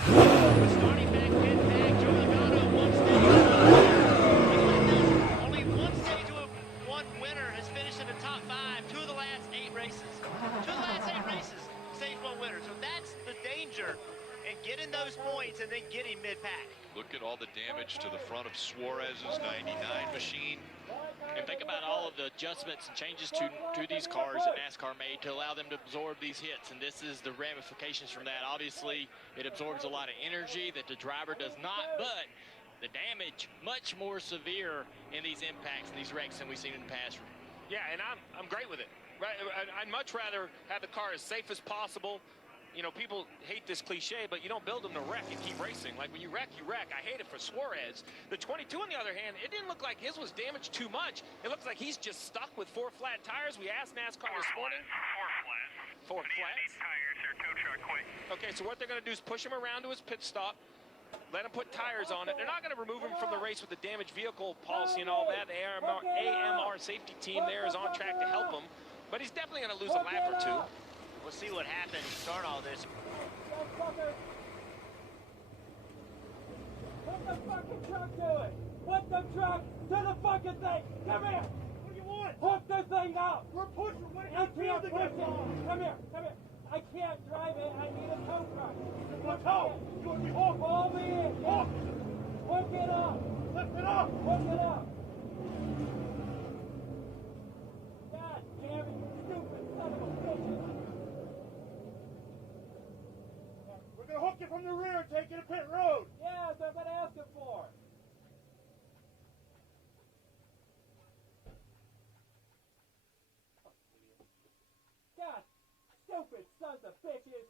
Starting back, pit back, Joe Logano, one stage. Only one stage with one winner has finished in the top 5, 2 of the last 8 races. 2 of the last 8 races, stage 1 winner. So that's the danger in getting those points and then getting mid-pack. Look at all the damage to the front of Suarez's 99 machine. And think about all of the adjustments and changes to these cars that NASCAR made to allow them to absorb these hits. And this is the ramifications from that. Obviously, it absorbs a lot of energy that the driver does not, but the damage much more severe in these impacts and these wrecks than we've seen in the past. Yeah, and I'm great with it. Right? I'd much rather have the car as safe as possible. You know, people hate this cliche, but you don't build them to wreck and keep racing. Like, when you wreck, you wreck. I hate it for Suarez. The 22, on the other hand, it didn't look like his was damaged too much. It looks like he's just stuck with 4 flat tires. We asked NASCAR this morning. 4 flats. 4 flats. Tires or tow truck quick. Okay, so what they're going to do is push him around to his pit stop, let him put tires on it. They're not going to remove him from the race with the damaged vehicle policy and all that. The AMR safety team there is on track to help him, but he's definitely going to lose a lap or 2. We'll see what happens to start all this. Put the fucking truck to it! Put the truck to the fucking thing! Come here! What do you want? Hook the thing up! We're pushing. What I do you can't feel push the it! Come here! Come here! I can't drive it! I need a tow truck! What tow? You want to be hooked? Pull me in! Hook! Hook it up! Lift it up! Hook it up! God damn it, you stupid son of a bitch! We're going to hook you from the rear and take you to pit road. Yeah, that's what I'm asking for. God, stupid sons of bitches.